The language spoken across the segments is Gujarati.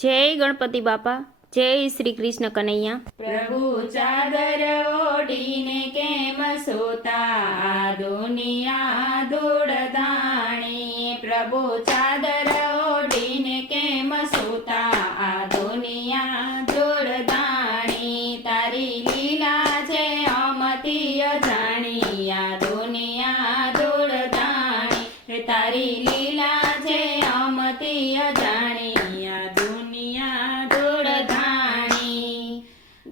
જય ગણપતિ બાપા, જય શ્રી કૃષ્ણ કનૈયા। પ્રભુ ચાદર ઓઢીને કેમ સોતા, આ દુનિયા ધૂળધાણી। પ્રભુ ચાદર ઓઢીને કેમ સોતા, આ દુનિયા ધૂળધાણી। તારી લીલા છે અમતી અજાણી, આ દુનિયા ધૂળધાણી। તારી લીલા છે અમતી અજાણી, આ દુનિયા ધૂળધાણી।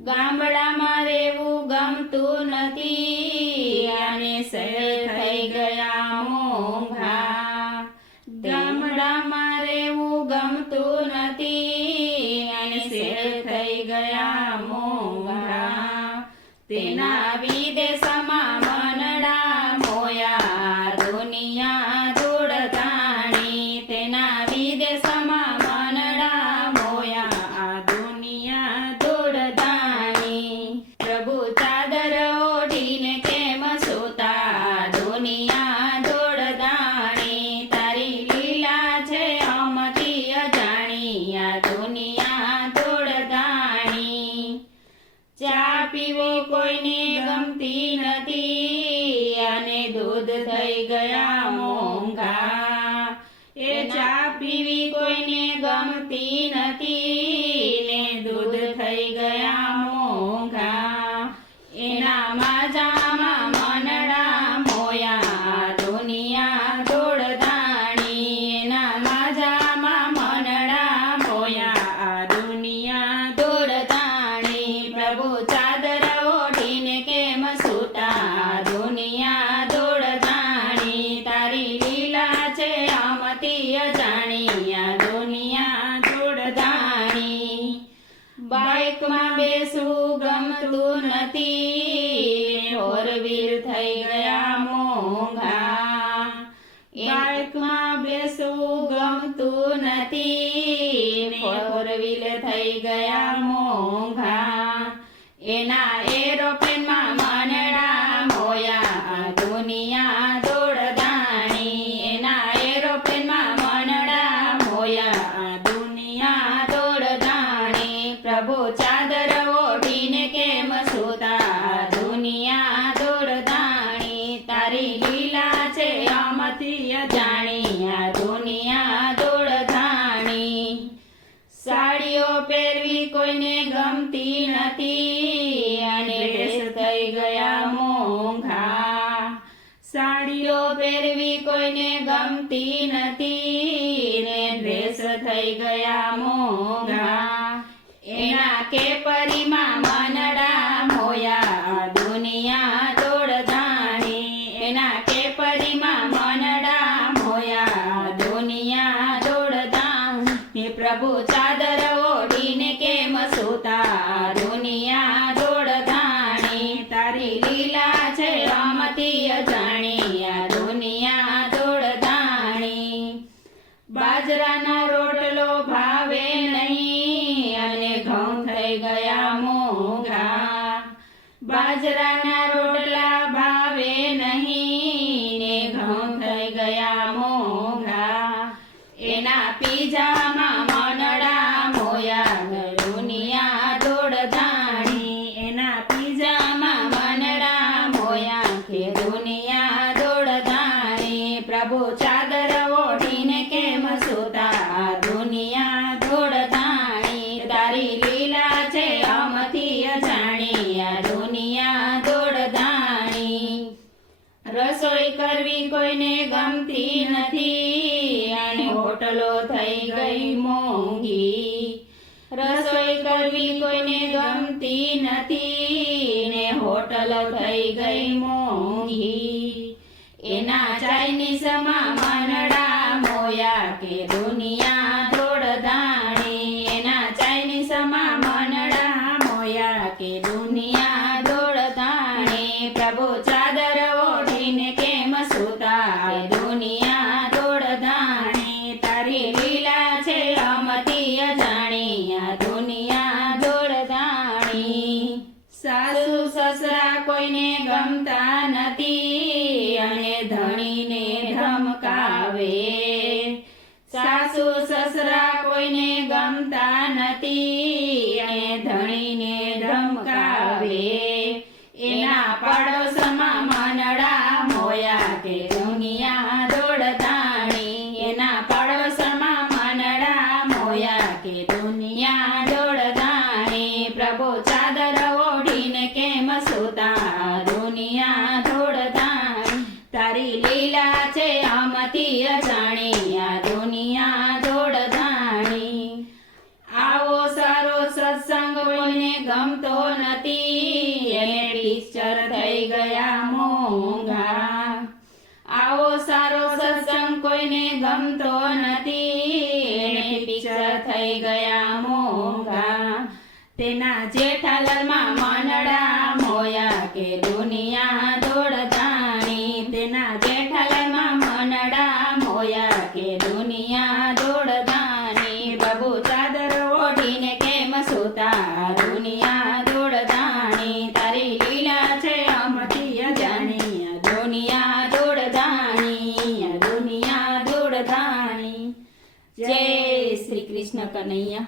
ગામડામાં રહેવું ગમતું નથી, અને શહેર થઈ ગયા મોંઘા। ગામડામાં રહેવું ગમતું નથી, અને શહેર થઈ ગયા મોંઘા। તેના વિદેશમાં મનડા મોયા, દુનિયા ધૂળધાણી। તેના વિદેશમાં મનડા મોયા, આ દુનિયા ધૂળધાણી। પ્રભુ ચાદર ઓઢીને કેમ સોતા, દુનિયા ધૂળધાણી। તારી લીલા છે અમતી અજાણી, આ દુનિયા ધૂળધાણી। ચા પીવી કોઈને ગમતી નથી, અને દૂધ થઈ ગયા મોંઘા। એ ચા પીવી કોઈને ગમતી નથી, ને દૂધ થઈ ગયા મોંઘા। એના માજામાં મનડા મોયા, દુનિયા ધૂળધાણી। એના માજામાં મનડા મોયા, દુનિયા ધૂળધાણી। પ્રભુ ચાદર ઓઢીને કેમ સૂતા, દુનિયા ધૂળધાણી। તારી લીલા છે અમતી અજાણી, આ દુનિયા ધૂળધાણી। બાઇકમાં બેસવું ગમતું નથી, ફોર વ્હીલ થઈ ગયા મોંઘા। બાઇકમાં બેસવું ગમતું નથી, ફોર વ્હીલ થઈ ગયા મોંઘા। એના એરોપ્લેનમાં મનડા મોયા, દુનિયા ધૂળધાણી। એના એરોપ્લેનમાં મનડા મોયા, દુનિયા ધૂળધાણી। પ્રભુ ચાદર ઓઢીને કેમ સૂતા, દુનિયા ધૂળધાણી। તારી લીલા છે અમતી અજાણી, આ દુનિયા ધૂળધાણી। સાડીઓ પહેરવી કોઈને ગમતી નથી, અને ડ્રેસ થઈ ગયા મોંઘા। સાડીઓ પહેરવી કોઈને ગમતી નથી, ને ડ્રેસ થઈ ગયા મોંઘા। એના કેપરીમાં મનડા મોયા, દુનિયા ધૂળધાણી। એના કેપરીમાં મનડા મોયા, દુનિયા ધૂળધાણી। પ્રભુ ચાદર ઓઢીને કેમ સૂતા, દુનિયા ધૂળધાણી। તારી લીલા છે અમતી અજાણી, આ દુનિયા ધૂળધાણી। બાજરાના રોટલો ભાવે નહીં, અને ઘઉં થઈ ગયા મોંઘા। બાજરાના રોટલા ભાવે નહીં, ને ઘઉં થઈ ગયા મોંઘા। એના પીઝામાં મનડા મોયા, દુનિયા ધૂળધાણી। એના પીઝામાં મનડા મોયા, કે દુનિયા ધૂળધાણી। પ્રભુ ચાદર ઓઢીને કેમ સૂતા, દુનિયા ધૂળધાણી। તારી લીલા છે અમતી અજાણી, આ દુનિયા ધૂળધાણી। રસોઈ કરવી કોઈને ગમતી નથી, અને હોટલો થઈ ગઈ મોંઘી। રસોઈ કરવી કોઈને ગમતી નથી, ને હોટલો થઈ ગઈ મોંઘી। એના ચાઇનીઝમાં મનડા મોયા, કે દુનિયા ધૂળધાણી। એના ચાઇનીઝમાં મનડા મોયા, કે દુનિયા ધૂળધાણી। પ્રભુ ચાદર ઓઢીને કેમ સૂતા, દુનિયા ધૂળધાણી। તારી લીલા છે અમતી અજાણી, આ દુનિયા ધૂળધાણી। સાસુ સસરા કોઈને ગમતા નથી, અને ધણીને ધમકાવે। સાસુ સસરા કોઈને ગમતા નથી અને ધણીને ધમકાવે એના પાડોશમાં મનડા મોયા કે દુનિયા દોડધાણી એના પાડોશમાં મનડા મોયા કે દુનિયા દોડધાણી પ્રભુ ચાદર ઓઢીને કેમ સૂતા દુનિયા દોડધાણી તારી લીલા છે અમથી અજાણી આ દુનિયા દોડધાણી આવો સારો સત્સંગ કોઈને ગમતો નથી એને પિક્ચર થઈ ગયા મોંઘા આવો સારો સત્સંગ કોઈને ગમતો નથી એને પિક્ચર થઈ ગયા મોંઘા તેના જેઠાલાલમાં મનડા મોયા કે દુનિયા દોડધાણી તેના જેઠાલાલમાં મનડા મોયા કે દુનિયા દોડધાણી પ્રભુ ચાદર ઓઢીને કેમ સૂતા દુનિયા દોડધાણી તારી લીલા છે અમથી અજાણી આ દુનિયા દોડધાણી આ દુનિયા દોડધાણી જય શ્રી કૃષ્ણ કનૈયા